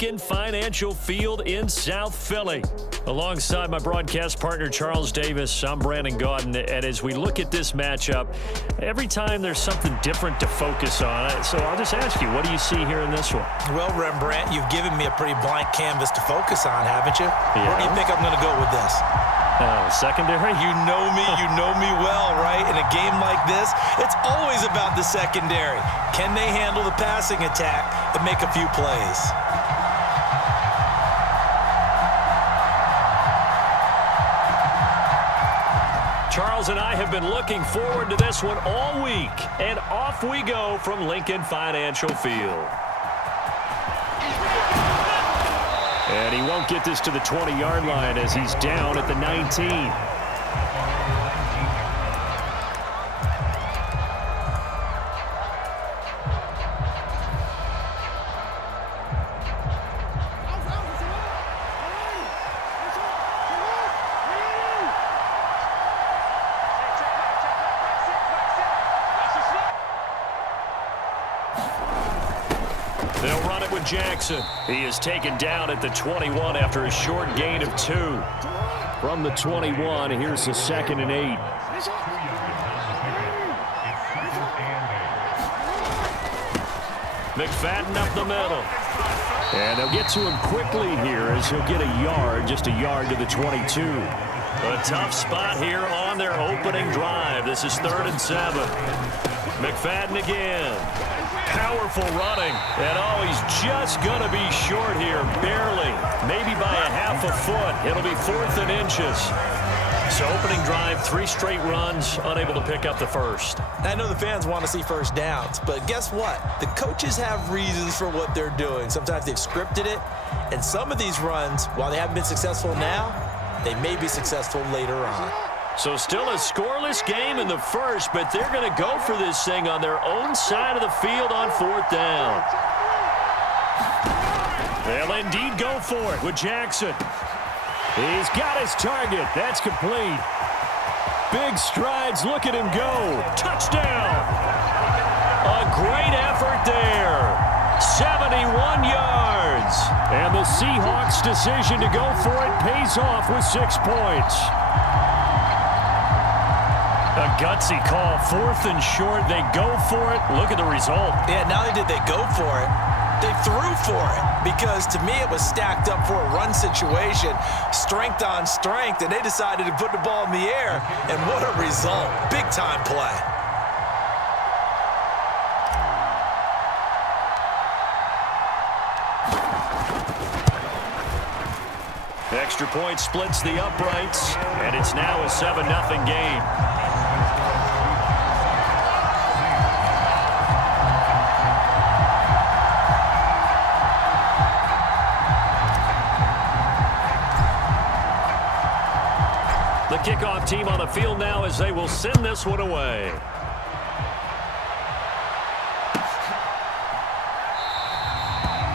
Lincoln Financial Field in South Philly. Alongside my broadcast partner, Charles Davis, I'm Brandon Gaudin. And as we look at this matchup, every time there's something different to focus on. So I'll just ask you, what do you see here in this one? Well, Rembrandt, you've given me a pretty blank canvas to focus on, haven't you? Yeah. Where do you think I'm going to go with this? Secondary? You know me well, right? In a game like this, it's always about the secondary. Can they handle the passing attack and make a few plays? Charles and I have been looking forward to this one all week, and off we go from Lincoln Financial Field. And he won't get this to the 20-yard line as he's down at the 19. They'll run it with Jackson. He is taken down at the 21 after a short gain of 2. From the 21, here's the 2nd and 8. McFadden up the middle. And they'll get to him quickly here as he'll get a yard, just a yard to the 22. A tough spot here on their opening drive. This is 3rd and 7. McFadden again. Powerful running. And he's just going to be short here, barely. Maybe by a half a foot. It'll be 4th and inches. So opening drive, 3 straight runs, unable to pick up the first. I know the fans want to see first downs, but guess what? The coaches have reasons for what they're doing. Sometimes they've scripted it, and some of these runs, while they haven't been successful now, they may be successful later on. So still a scoreless game in the first, but they're going to go for this thing on their own side of the field on 4th down. They'll indeed go for it with Jackson. He's got his target. That's complete. Big strides. Look at him go. Touchdown. A great effort there. 71 yards. And the Seahawks' decision to go for it pays off with 6 points. A gutsy call, 4th and short. They go for it. Look at the result. Yeah, not only did they go for it, they threw for it, because to me it was stacked up for a run situation, strength on strength, and they decided to put the ball in the air, and what a result. Big-time play. Extra point splits the uprights, and it's now a 7-0 game. The kickoff team on the field now as they will send this one away.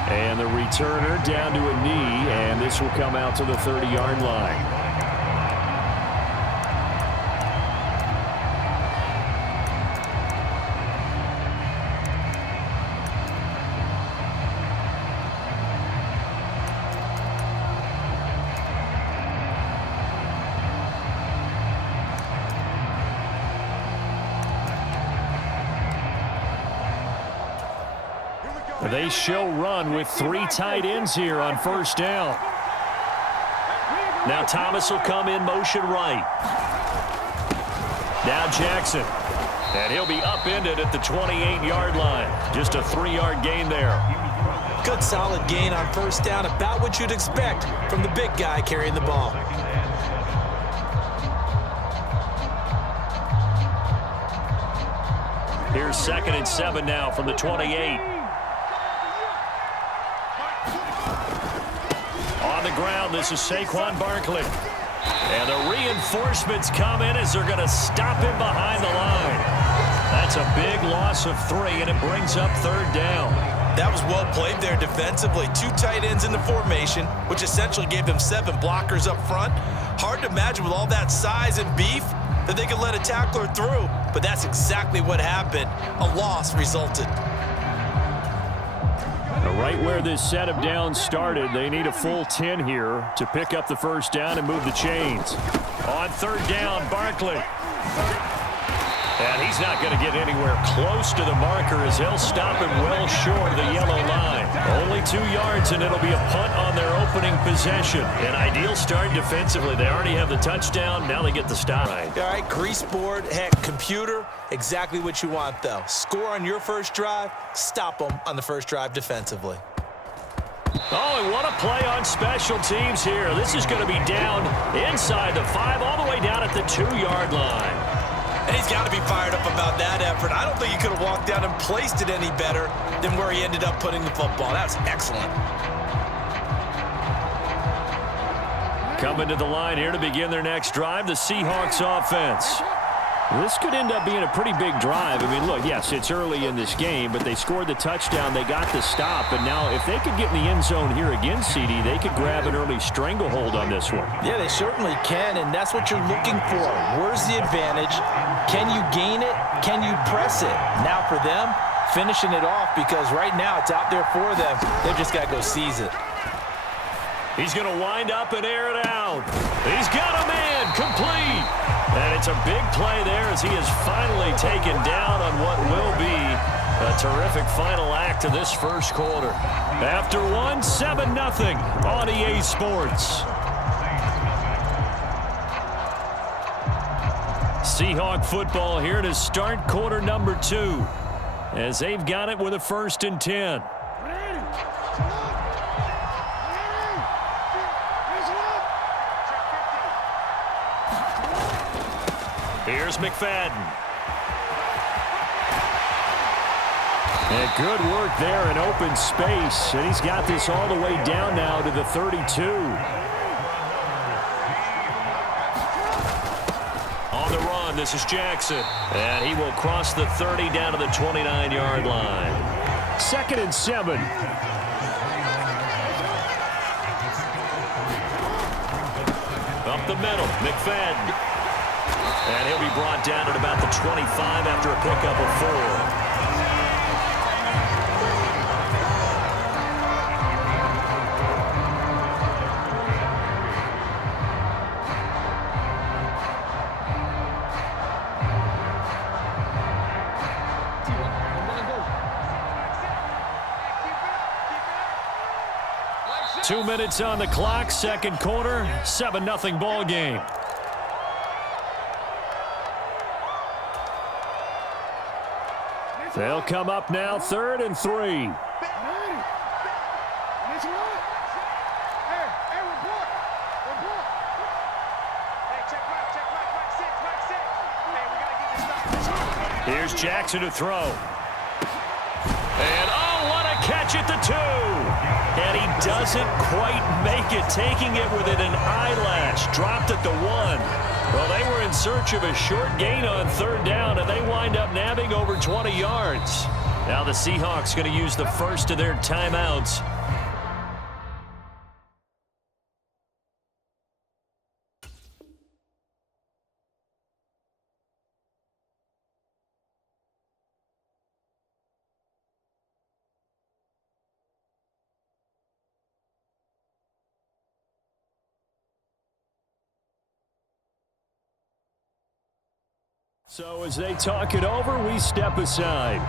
And the returner down to a knee, and this will come out to the 30-yard line. They show run with 3 tight ends here on 1st down. Now Thomas will come in motion right. Now Jackson. And he'll be upended at the 28-yard line. Just a 3-yard gain there. Good solid gain on 1st down, about what you'd expect from the big guy carrying the ball. Here's 2nd and 7 now from the 28. On the ground, this is Saquon Barkley. And the reinforcements come in as they're going to stop him behind the line. That's a big loss of 3, and it brings up 3rd down. That was well played there defensively. 2 tight ends in the formation, which essentially gave them 7 blockers up front. Hard to imagine with all that size and beef that they could let a tackler through, but that's exactly what happened. A loss resulted. A Right where this set of downs started, they need a full 10 here to pick up the first down and move the chains. On third down, Barkley. And he's not going to get anywhere close to the marker as he'll stop him well short of the yellow line. Only 2 yards, and it'll be a punt on their opening possession. An ideal start defensively. They already have the touchdown. Now they get the stop. All right, grease board, heck, computer, exactly what you want, though. Score on your first drive, stop them on the first drive defensively. Oh, and what a play on special teams here. This is going to be down inside the 5, all the way down at the 2-yard line. And he's got to be fired up about that effort. I don't think he could have walked down and placed it any better than where he ended up putting the football. That's excellent. Coming to the line here to begin their next drive, the Seahawks offense. This could end up being a pretty big drive. I mean, look, yes, it's early in this game, but they scored the touchdown. They got the stop, and now if they could get in the end zone here again, CD, they could grab an early stranglehold on this one. Yeah, they certainly can, and that's what you're looking for. Where's the advantage? Can you gain it? Can you press it? Now for them, finishing it off, because right now it's out there for them. They've just got to go seize it. He's going to wind up and air it out. He's got a man complete. And it's a big play there as he is finally taken down on what will be a terrific final act of this first quarter. After one, 7-0 on EA Sports. Seahawk football here to start quarter number 2 as they've got it with a 1st and 10. Here's McFadden. And good work there in open space. And he's got this all the way down now to the 32. On the run, this is Jackson. And he will cross the 30 down to the 29-yard line. 2nd and 7. Up the middle, McFadden. And he'll be brought down at about the 25 after a pickup of 4. Two minutes on the clock, second quarter, 7-0 ball game. They'll come up now, 3rd and 3. Here's Jackson to throw. And oh, what a catch at the 2. And he doesn't quite make it, taking it within an eyelash. Dropped at the 1. Well, they were in search of a short gain on 3rd down, and they wind up nabbing over 20 yards. Now the Seahawks going to use the first of their timeouts. So as they talk it over, we step aside.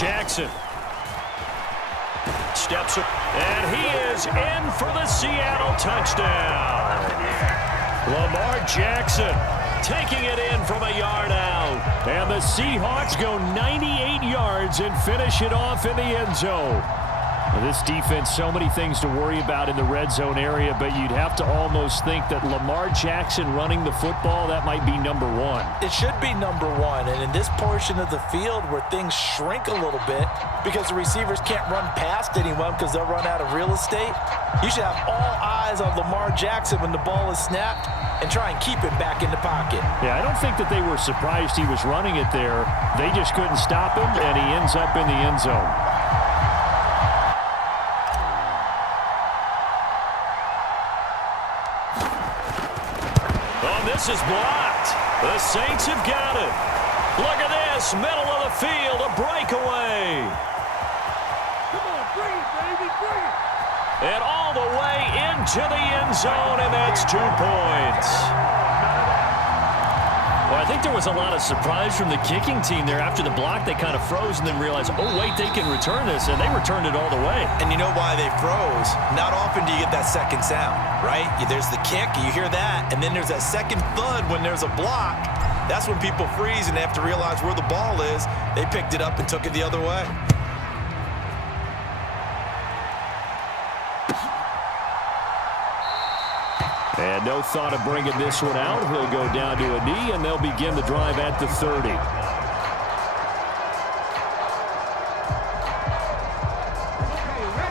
Jackson. steps up, and he is in for the Seattle touchdown. Lamar Jackson taking it in from a yard out. And the Seahawks go 98 yards and finish it off in the end zone. Well, this defense, so many things to worry about in the red zone area, but you'd have to almost think that Lamar Jackson running the football, that might be number one. It should be number one, and in this portion of the field where things shrink a little bit because the receivers can't run past anyone because they'll run out of real estate, you should have all eyes on Lamar Jackson when the ball is snapped and try and keep him back in the pocket. Yeah, I don't think that they were surprised he was running it there. They just couldn't stop him, and he ends up in the end zone. This is blocked. The Saints have got it. Look at this. Middle of the field. A breakaway. Come on, bring it, baby. Bring it. And all the way into the end zone, and that's 2 points. Well, I think there was a lot of surprise from the kicking team there. After the block, they kind of froze and then realized, oh, wait, they can return this, and they returned it all the way. And you know why they froze? Not often do you get that second sound, right? There's the kick, you hear that, and then there's that second thud when there's a block. That's when people freeze and they have to realize where the ball is. They picked it up and took it the other way. And no thought of bringing this one out. He'll go down to a knee, and they'll begin the drive at the 30.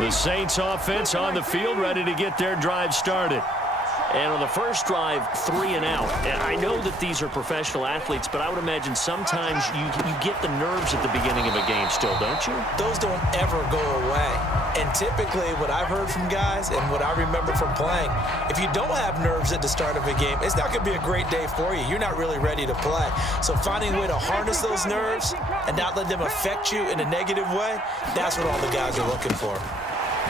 The Saints offense on the field, ready to get their drive started. And on the first drive, 3 and out. And I know that these are professional athletes, but I would imagine sometimes you get the nerves at the beginning of a game still, don't you? Those don't ever go away. And typically what I've heard from guys and what I remember from playing, if you don't have nerves at the start of a game, it's not going to be a great day for you. You're not really ready to play. So finding a way to harness those nerves and not let them affect you in a negative way, that's what all the guys are looking for.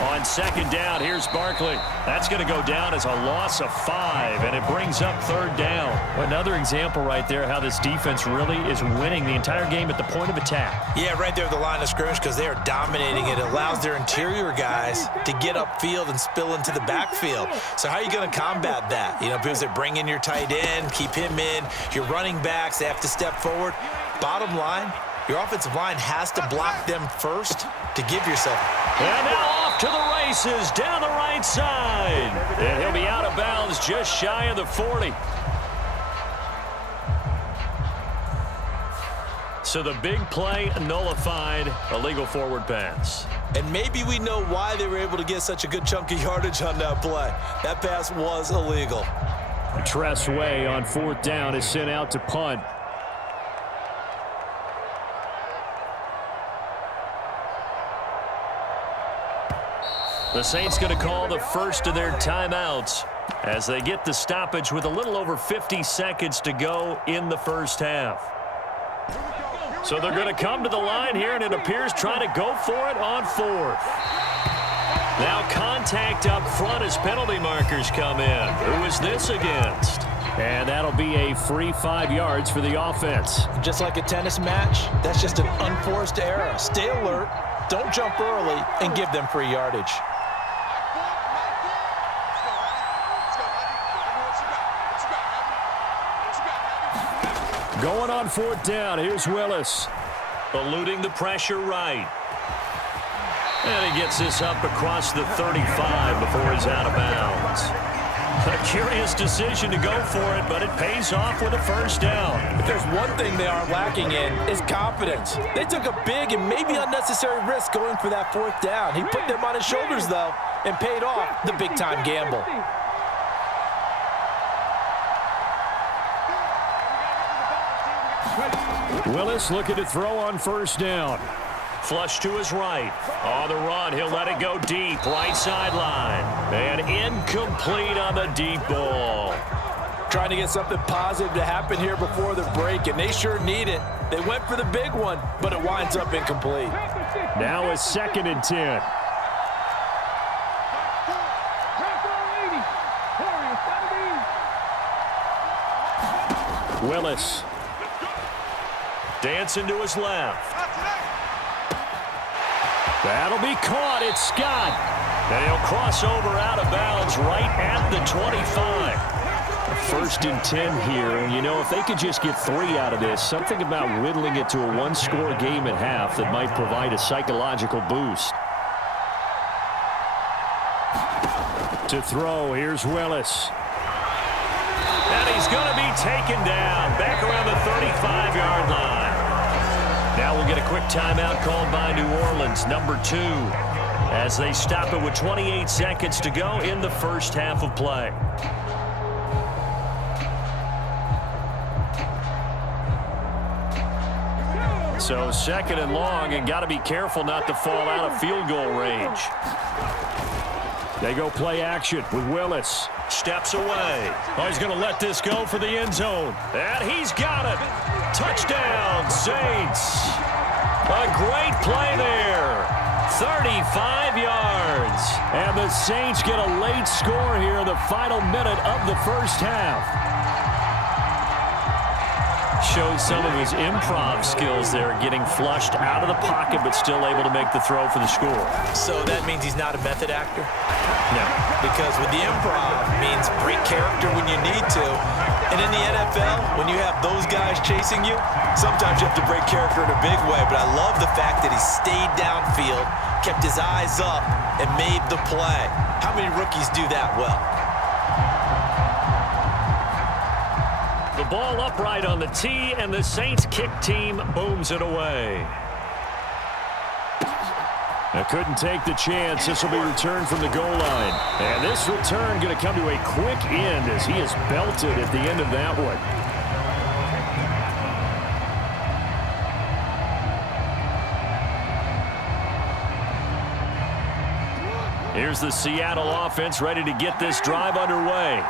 On second down, here's Barkley. That's going to go down as a loss of 5, and it brings up third down. Another example right there how this defense really is winning the entire game at the point of attack. Yeah, right there at the line of scrimmage because they are dominating it. It allows their interior guys to get upfield and spill into the backfield. So how are you going to combat that? You know, because they bring in your tight end, keep him in. Your running backs, they have to step forward. Bottom line, your offensive line has to block them first to give yourself. And now off to the races down the right side. And he'll be out of bounds just shy of the 40. So the big play nullified, illegal forward pass. And maybe we know why they were able to get such a good chunk of yardage on that play. That pass was illegal. Tress Way on fourth down is sent out to punt. The Saints going to call the first of their timeouts as they get the stoppage with a little over 50 seconds to go in the first half. So they're going to come to the line here, and it appears trying to go for it on fourth. Now contact up front as penalty markers come in. Who is this against? And that'll be a free 5 yards for the offense. Just like a tennis match, that's just an unforced error. Stay alert, don't jump early, and give them free yardage. Going on fourth down, here's Willis. Eluding the pressure right. And he gets this up across the 35 before he's out of bounds. A curious decision to go for it, but it pays off with a first down. If there's one thing they aren't lacking in, is confidence. They took a big and maybe unnecessary risk going for that fourth down. He put them on his shoulders, though, and paid off the big-time gamble. Willis looking to throw on first down. Flush to his right. On the run, he'll let it go deep. Right sideline. And incomplete on the deep ball. Trying to get something positive to happen here before the break, and they sure need it. They went for the big one, but it winds up incomplete. Now a 2nd and 10. Willis. Dancing to his left. That'll be caught. It's Scott. And he'll cross over out of bounds right at the 25. First and 10 here. And, you know, if they could just get 3 out of this, something about whittling it to a one-score game at half that might provide a psychological boost. To throw, here's Willis. And he's going to be taken down back around the 35-yard line. Now we'll get a quick timeout called by New Orleans, number 2, as they stop it with 28 seconds to go in the first half of play. So second and long, and got to be careful not to fall out of field goal range. They go play action with Willis. Steps away. Oh, he's going to let this go for the end zone. And he's got it. Touchdown, Saints. A great play there. 35 yards. And the Saints get a late score here in the final minute of the first half. Shows some of his improv skills there, getting flushed out of the pocket but still able to make the throw for the score. So that means he's not a method actor? No. Because with the improv, it means break character when you need to. And in the NFL, when you have those guys chasing you, sometimes you have to break character in a big way. But I love the fact that he stayed downfield, kept his eyes up, and made the play. How many rookies do that well? The ball upright on the tee, and the Saints kick team booms it away. They couldn't take the chance. This will be returned from the goal line. And this return going to come to a quick end as he is belted at the end of that one. Here's the Seattle offense ready to get this drive underway.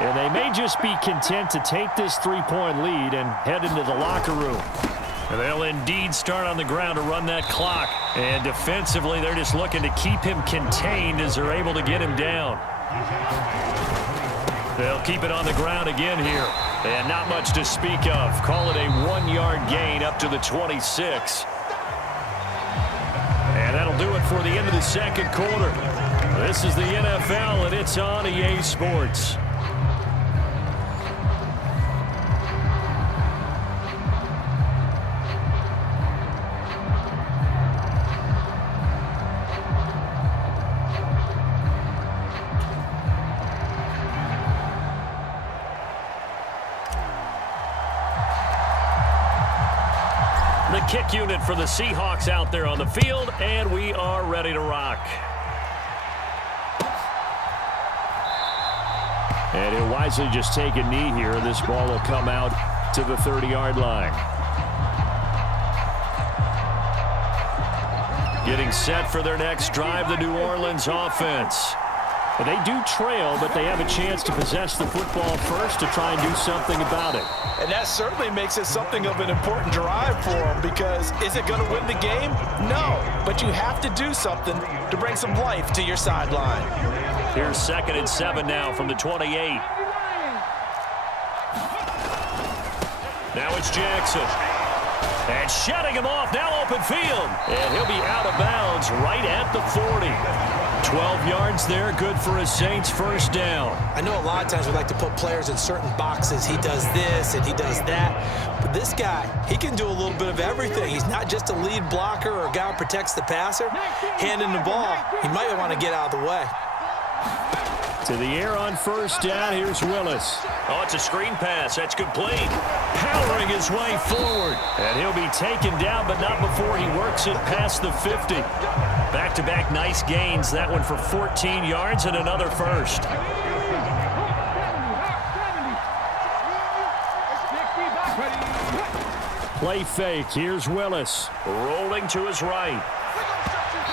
And they may just be content to take this 3-point lead and head into the locker room. And they'll indeed start on the ground to run that clock. And defensively, they're just looking to keep him contained as they're able to get him down. They'll keep it on the ground again here. And not much to speak of. Call it a 1-yard gain up to the 26. And that'll do it for the end of the second quarter. This is the NFL, and it's on EA Sports. The kick unit for the Seahawks out there on the field, and we are ready to rock. And he'll wisely just take a knee here. This ball will come out to the 30-yard line. Getting set for their next drive, the New Orleans offense. They do trail, but they have a chance to possess the football first to try and do something about it. And that certainly makes it something of an important drive for them, because is it going to win the game? No, but you have to do something to bring some life to your sideline. Here's 2nd and 7 now from the 28. Now it's Jackson. And shutting him off, now open field. And he'll be out of bounds right at the 40. 12 yards there, good for a Saints first down. I know a lot of times we like to put players in certain boxes. He does this and he does that. But this guy, he can do a little bit of everything. He's not just a lead blocker or a guy who protects the passer. Handing the ball, he might want to get out of the way. To the air on first down, here's Willis. Oh, it's a screen pass. That's complete. Powering his way forward. And he'll be taken down, but not before he works it past the 50. Back-to-back nice gains. That one for 14 yards and another first. Play fake. Here's Willis. Rolling to his right.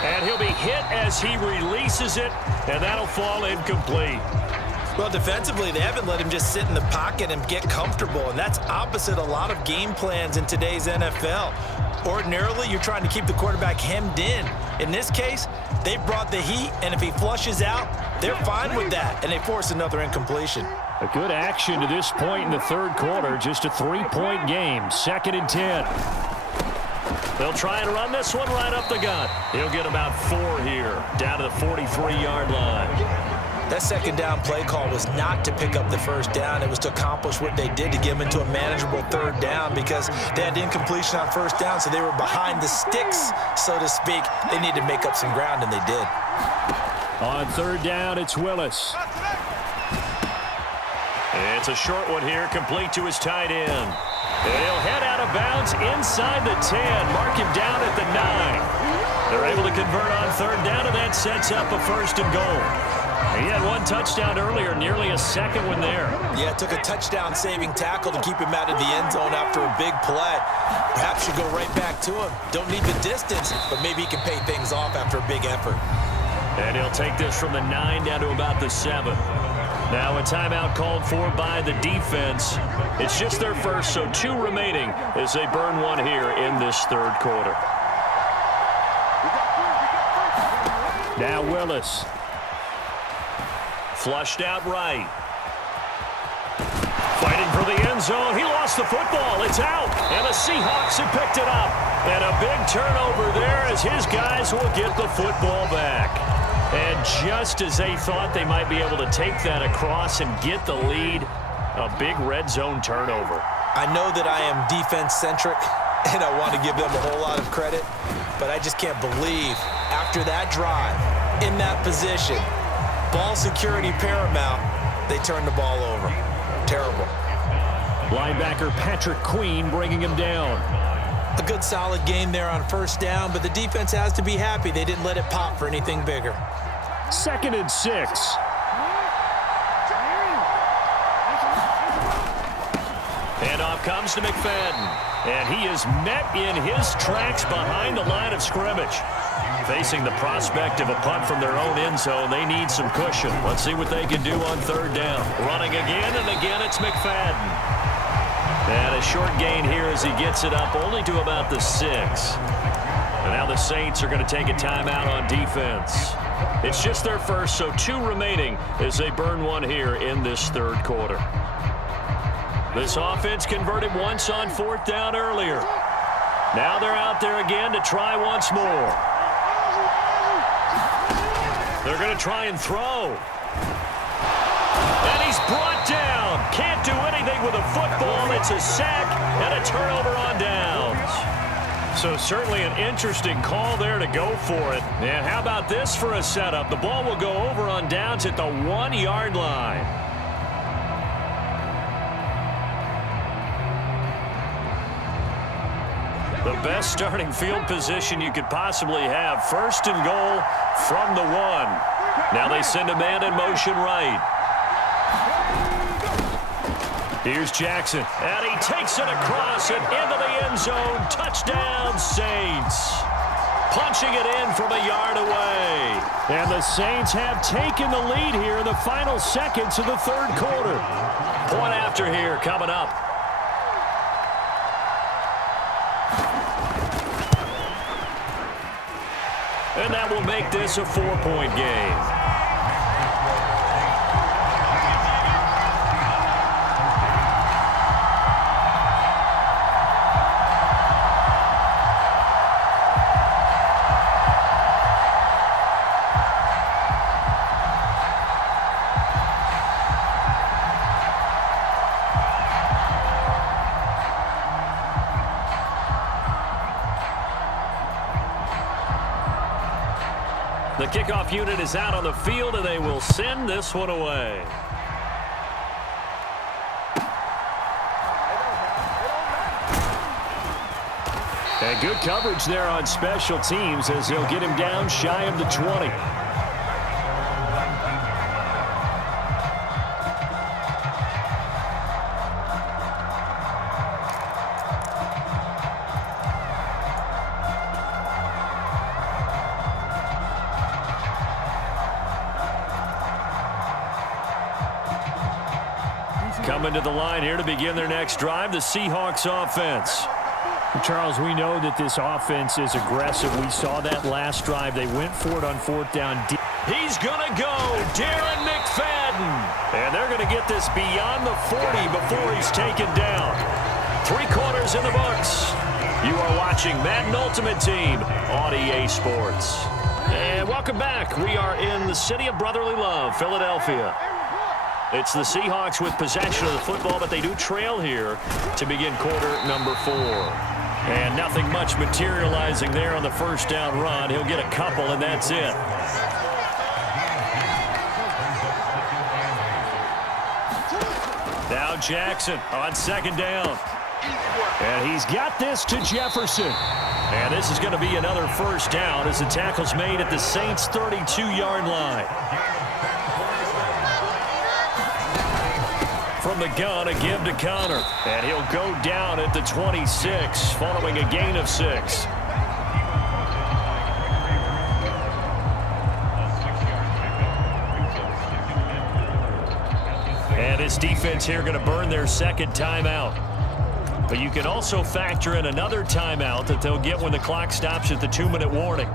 And he'll be hit as he releases it, and that'll fall incomplete. Well, defensively, they haven't let him just sit in the pocket and get comfortable, and that's opposite a lot of game plans in today's NFL. Ordinarily, you're trying to keep the quarterback hemmed in. In this case, they brought the heat, and if he flushes out, they're fine with that, and they force another incompletion. A good action to this point in the third quarter. Just a 3-point game. 2nd and 10. They'll try and run this one right up the gut. He'll get about 4 here, down to the 43-yard line. That second down play call was not to pick up the first down. It was to accomplish what they did to get them into a manageable third down because they had incompletion on first down, so they were behind the sticks, so to speak. They needed to make up some ground, and they did. On third down, it's Willis. It's a short one here, complete to his tight end. And he'll head out of bounds inside the 10, mark him down at the 9. They're able to convert on third down, and that sets up a first and goal. He had one touchdown earlier, nearly a second one there. Yeah, it took a touchdown-saving tackle to keep him out of the end zone after a big play. Perhaps you go right back to him. Don't need the distance, but maybe he can pay things off after a big effort. And he'll take this from the 9 down to about the 7. Now a timeout called for by the defense. It's just their first, so 2 remaining as they burn one here in this third quarter. Now Willis. Flushed out right. Fighting for the end zone. He lost the football. It's out. And the Seahawks have picked it up. And a big turnover there as his guys will get the football back. And just as they thought they might be able to take that across and get the lead, a big red zone turnover. I know that I am defense-centric, and I want to give them a whole lot of credit, but I just can't believe after that drive, in that position, ball security paramount, they turned the ball over. Terrible. Linebacker Patrick Queen bringing him down. A good solid game there on first down, but the defense has to be happy they didn't let it pop for anything bigger. 2nd and 6. Handoff comes to McFadden, and he is met in his tracks behind the line of scrimmage. Facing the prospect of a punt from their own end zone, they need some cushion. Let's see what they can do on third down. Running again, and again it's McFadden. And a short gain here as he gets it up only to about the 6. And now the Saints are going to take a timeout on defense. It's just their first, so 2 remaining as they burn one here in this third quarter. This offense converted once on fourth down earlier. Now they're out there again to try once more. They're going to try and throw. And he's brought down. Can't do anything with a football. It's a sack and a turnover on downs. So certainly an interesting call there to go for it. And how about this for a setup? The ball will go over on downs at the 1-yard line. The best starting field position you could possibly have. First and goal from the 1. Now they send a man in motion right. Here's Jackson, and he takes it across and into the end zone. Touchdown, Saints. Punching it in from a yard away. And the Saints have taken the lead here in the final seconds of the third quarter. Point after here coming up. And that will make this a 4-point game. The kickoff unit is out on the field, and they will send this one away. And good coverage there on special teams as they'll get him down shy of the 20. Coming to the line here to begin their next drive, the Seahawks offense. Charles, we know that this offense is aggressive. We saw that last drive. They went for it on fourth down. He's going to go, Darren McFadden. And they're going to get this beyond the 40 before he's taken down. 3 quarters in the books. You are watching Madden Ultimate Team on EA Sports. And welcome back. We are in the city of brotherly love, Philadelphia. It's the Seahawks with possession of the football, but they do trail here to begin quarter number 4. And nothing much materializing there on the first down run. He'll get a couple, and that's it. Now Jackson on second down. And he's got this to Jefferson. And this is going to be another first down as the tackle's made at the Saints' 32-yard line. From the gun, a give to Connor. And he'll go down at the 26 following a gain of 6. And this defense here going to burn their second timeout. But you can also factor in another timeout that they'll get when the clock stops at the 2-minute warning.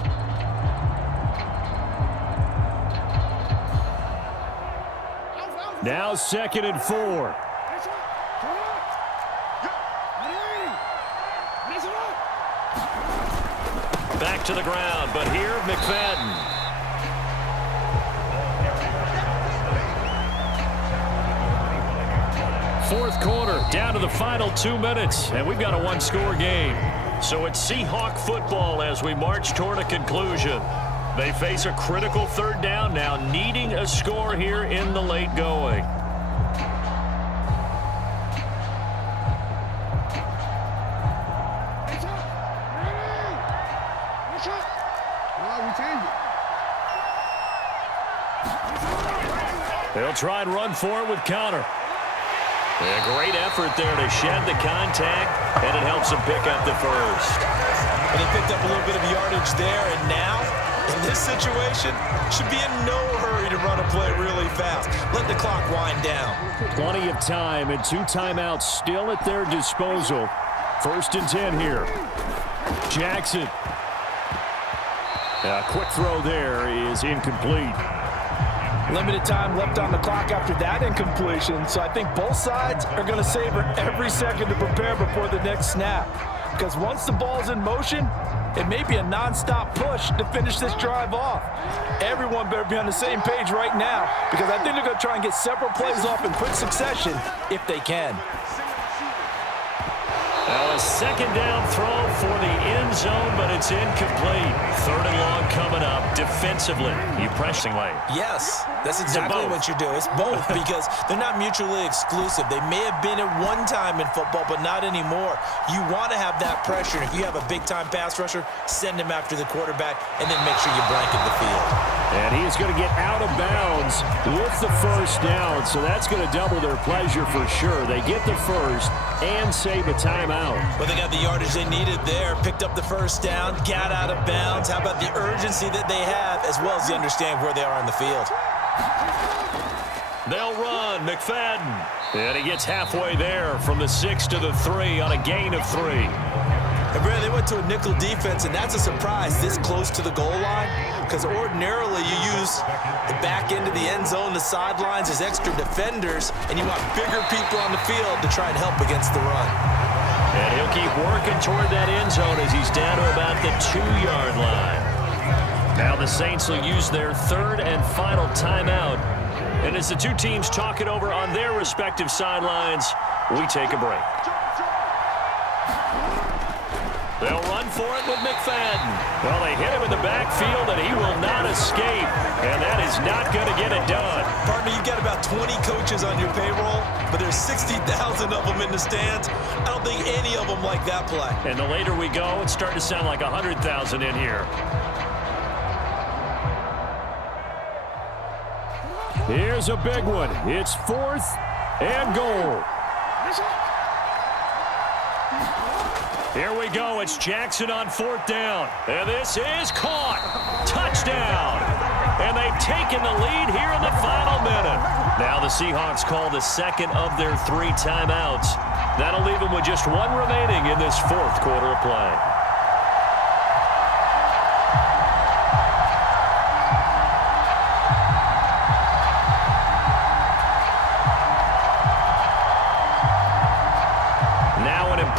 Now 2nd and 4. Back to the ground, but here McFadden. Fourth quarter, down to the final 2 minutes, and we've got a one-score game. So it's Seahawk football as we march toward a conclusion. They face a critical third down now, needing a score here in the late going. They'll try and run for it with Connor. A great effort there to shed the contact, and it helps them pick up the first. And they picked up a little bit of yardage there, and now, in this situation, should be in no hurry to run a play really fast. Let the clock wind down. Plenty of time and 2 timeouts still at their disposal. 1st and 10 here. Jackson. A quick throw there is incomplete. Limited time left on the clock after that incompletion, so I think both sides are going to savor every second to prepare before the next snap. Because once the ball's in motion, it may be a nonstop push to finish this drive off. Everyone better be on the same page right now, because I think they're going to try and get several plays off in quick succession if they can. Now a second down throw for the end zone, but it's incomplete. 3rd and long coming up defensively. You pressing lane. Yes, that's exactly what you do. It's both because they're not mutually exclusive. They may have been at one time in football, but not anymore. You want to have that pressure. If you have a big-time pass rusher, send him after the quarterback, and then make sure you blanket the field. And he is going to get out of bounds with the first down, so that's going to double their pleasure for sure. They get the first and save a timeout. Well, they got the yardage they needed there, picked up the first down, got out of bounds. How about the urgency that they have, as well as the understanding where they are on the field? They'll run, McFadden. And he gets halfway there from the 6 to the 3 on a gain of 3. And Brad, they went to a nickel defense, and that's a surprise this close to the goal line, because ordinarily you use the back end of the end zone, the sidelines as extra defenders, and you want bigger people on the field to try and help against the run. And he'll keep working toward that end zone as he's down to about the 2-yard line. Now the Saints will use their 3rd and final timeout. And as the two teams talk it over on their respective sidelines, we take a break. They'll run for it with McFadden. Well, they hit him in the backfield, and he will not escape. And that is not going to get it done. Partner, you've got about 20 coaches on your payroll, but there's 60,000 of them in the stands. I don't think any of them like that play. And the later we go, it's starting to sound like 100,000 in here. Here's a big one. It's 4th and goal. Here we go. It's Jackson on 4th down. And this is caught. Touchdown. And they've taken the lead here in the final minute. Now the Seahawks call the 2nd of their 3 timeouts. That'll leave them with just 1 remaining in this 4th quarter of play.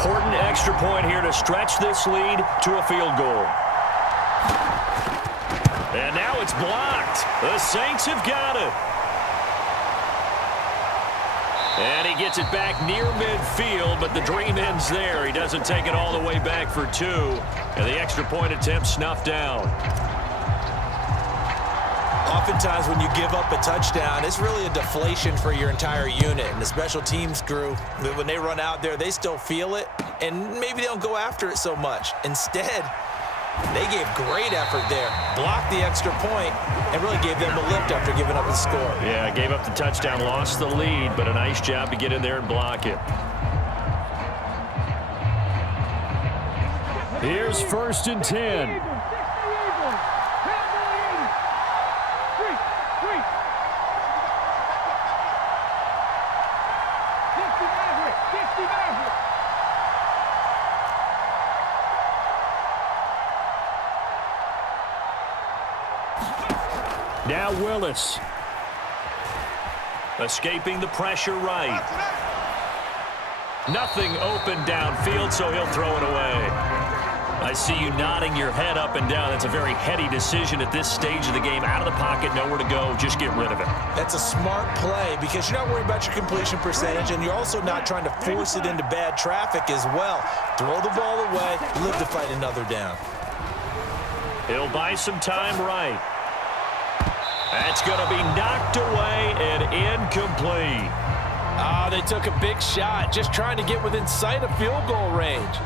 Important extra point here to stretch this lead to a field goal. And now it's blocked. The Saints have got it. And he gets it back near midfield, but the dream ends there. He doesn't take it all the way back for two. And the extra point attempt snuffed down. Oftentimes when you give up a touchdown, it's really a deflation for your entire unit. And the special teams crew, when they run out there, they still feel it, and maybe they don't go after it so much. Instead, they gave great effort there, blocked the extra point, and really gave them a lift after giving up the score. Yeah, gave up the touchdown, lost the lead, but a nice job to get in there and block it. Here's 1st and 10. Now Willis. Escaping the pressure right. Nothing open downfield, so he'll throw it away. I see you nodding your head up and down. That's a very heady decision at this stage of the game. Out of the pocket, nowhere to go. Just get rid of it. That's a smart play because you're not worried about your completion percentage, and you're also not trying to force it into bad traffic as well. Throw the ball away, live to fight another down. He'll buy some time right. That's going to be knocked away and incomplete. They took a big shot, just trying to get within sight of field goal range.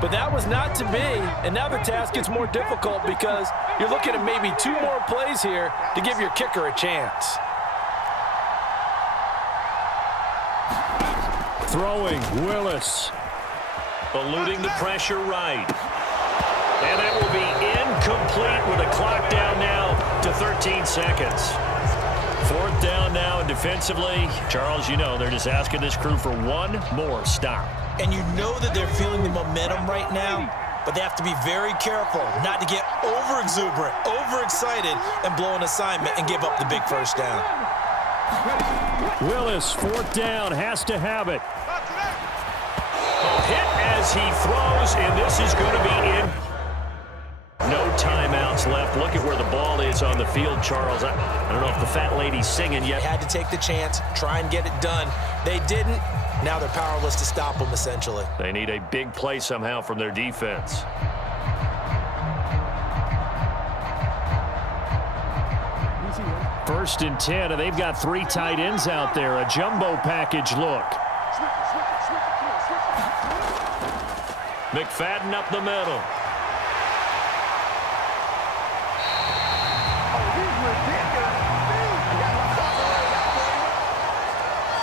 But that was not to be, and now the task gets more difficult because you're looking at maybe 2 more plays here to give your kicker a chance. Throwing, Willis. Eluding the pressure right. And that will be incomplete with a clock down now to 13 seconds. 4th down now, and defensively, Charles, you know, they're just asking this crew for one more stop. And you know that they're feeling the momentum right now, but they have to be very careful not to get over-exuberant, overexcited, and blow an assignment and give up the big 1st down. Willis, 4th down, has to have it. A hit as he throws, and this is going to be in. No timeouts left. Look at where the ball is on the field, Charles. I don't know if the fat lady's singing yet. They had to take the chance, try and get it done. They didn't. Now they're powerless to stop them, essentially. They need a big play somehow from their defense. First and 10, and they've got 3 tight ends out there. A jumbo package look. McFadden up the middle.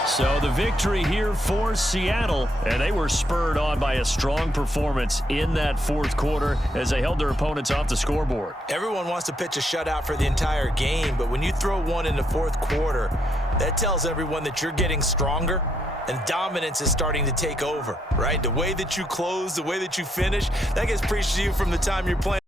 So the victory here for Seattle, and they were spurred on by a strong performance in that 4th quarter as they held their opponents off the scoreboard. Everyone wants to pitch a shutout for the entire game, but when you throw one in the 4th quarter, that tells everyone that you're getting stronger and dominance is starting to take over, right? The way that you close, the way that you finish, that gets preached to you from the time you're playing.